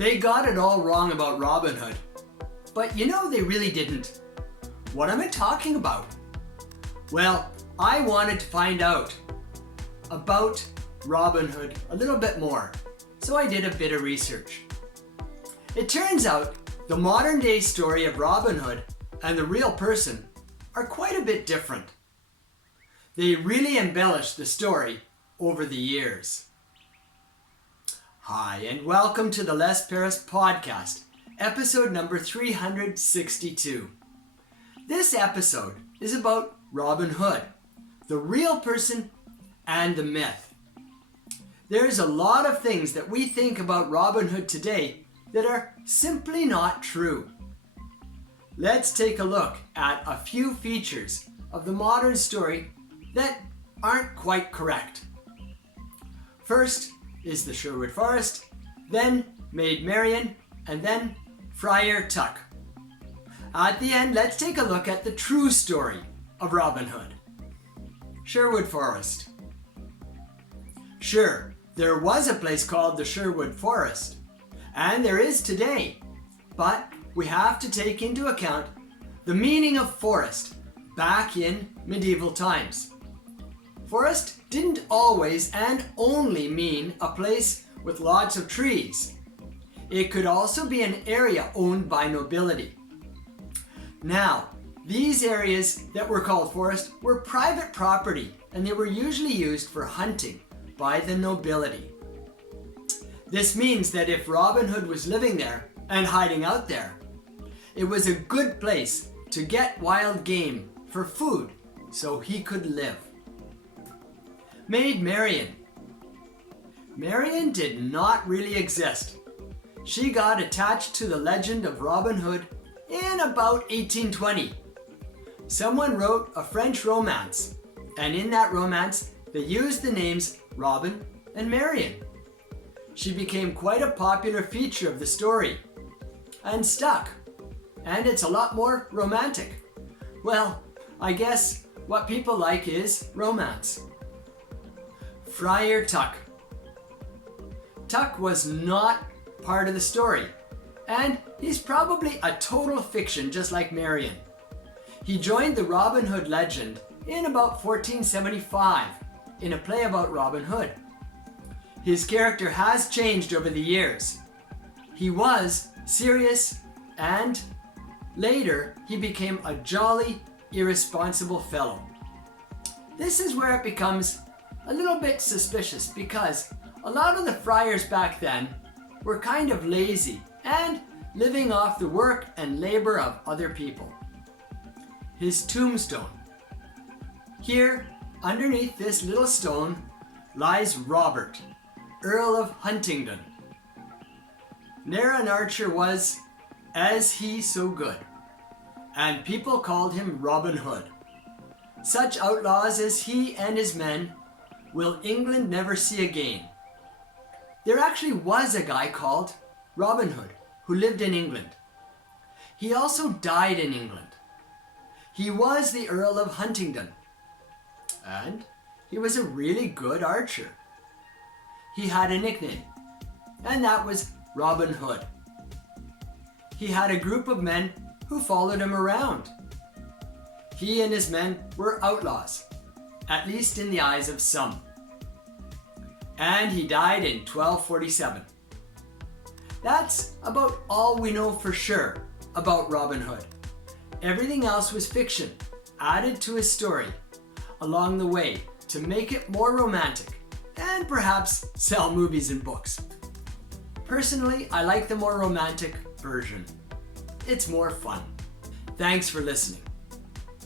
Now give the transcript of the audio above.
They got it all wrong about Robin Hood. But you know they really didn't. What am I talking about? Well, I wanted to find out about Robin Hood a little bit more, so I did a bit of research. It turns out the modern day story of Robin Hood and the real person are quite a bit different. They really embellished the story over the years. Hi, and welcome to the Les Paris podcast, episode number 362. This episode is about Robin Hood, the real person and the myth. There's a lot of things that we think about Robin Hood today that are simply not true. Let's take a look at a few features of the modern story that aren't quite correct. First is the Sherwood Forest, then Maid Marion, and then Friar Tuck. At the end, let's take a look at the true story of Robin Hood. Sherwood Forest. Sure, there was a place called the Sherwood Forest, and there is today, but we have to take into account the meaning of forest back in medieval times. Forest didn't always and only mean a place with lots of trees. It could also be an area owned by nobility. Now, these areas that were called forest were private property, and they were usually used for hunting by the nobility. This means that if Robin Hood was living there and hiding out there, it was a good place to get wild game for food so he could live. Maid Marion. Marion did not really exist. She got attached to the legend of Robin Hood in about 1820. Someone wrote a French romance, and in that romance they used the names Robin and Marion. She became quite a popular feature of the story and stuck, and it's a lot more romantic. Well, I guess what people like is romance. Friar Tuck. Tuck was not part of the story, and he's probably a total fiction just like Marion. He joined the Robin Hood legend in about 1475 in a play about Robin Hood. His character has changed over the years. He was serious, and later he became a jolly, irresponsible fellow. This is where it becomes a little bit suspicious because a lot of the friars back then were kind of lazy and living off the work and labor of other people. His tombstone. Here, underneath this little stone, lies Robert, Earl of Huntingdon. Ne'er an archer was as he so good, and people called him Robin Hood. Such outlaws as he and his men will England never see again. There actually was a guy called Robin Hood who lived in England. He also died in England. He was the Earl of Huntingdon, and he was a really good archer. He had a nickname, and that was Robin Hood. He had a group of men who followed him around. He and his men were outlaws, at least in the eyes of some. And he died in 1247. That's about all we know for sure about Robin Hood. Everything else was fiction, added to his story along the way to make it more romantic and perhaps sell movies and books. Personally, I like the more romantic version. It's more fun. Thanks for listening.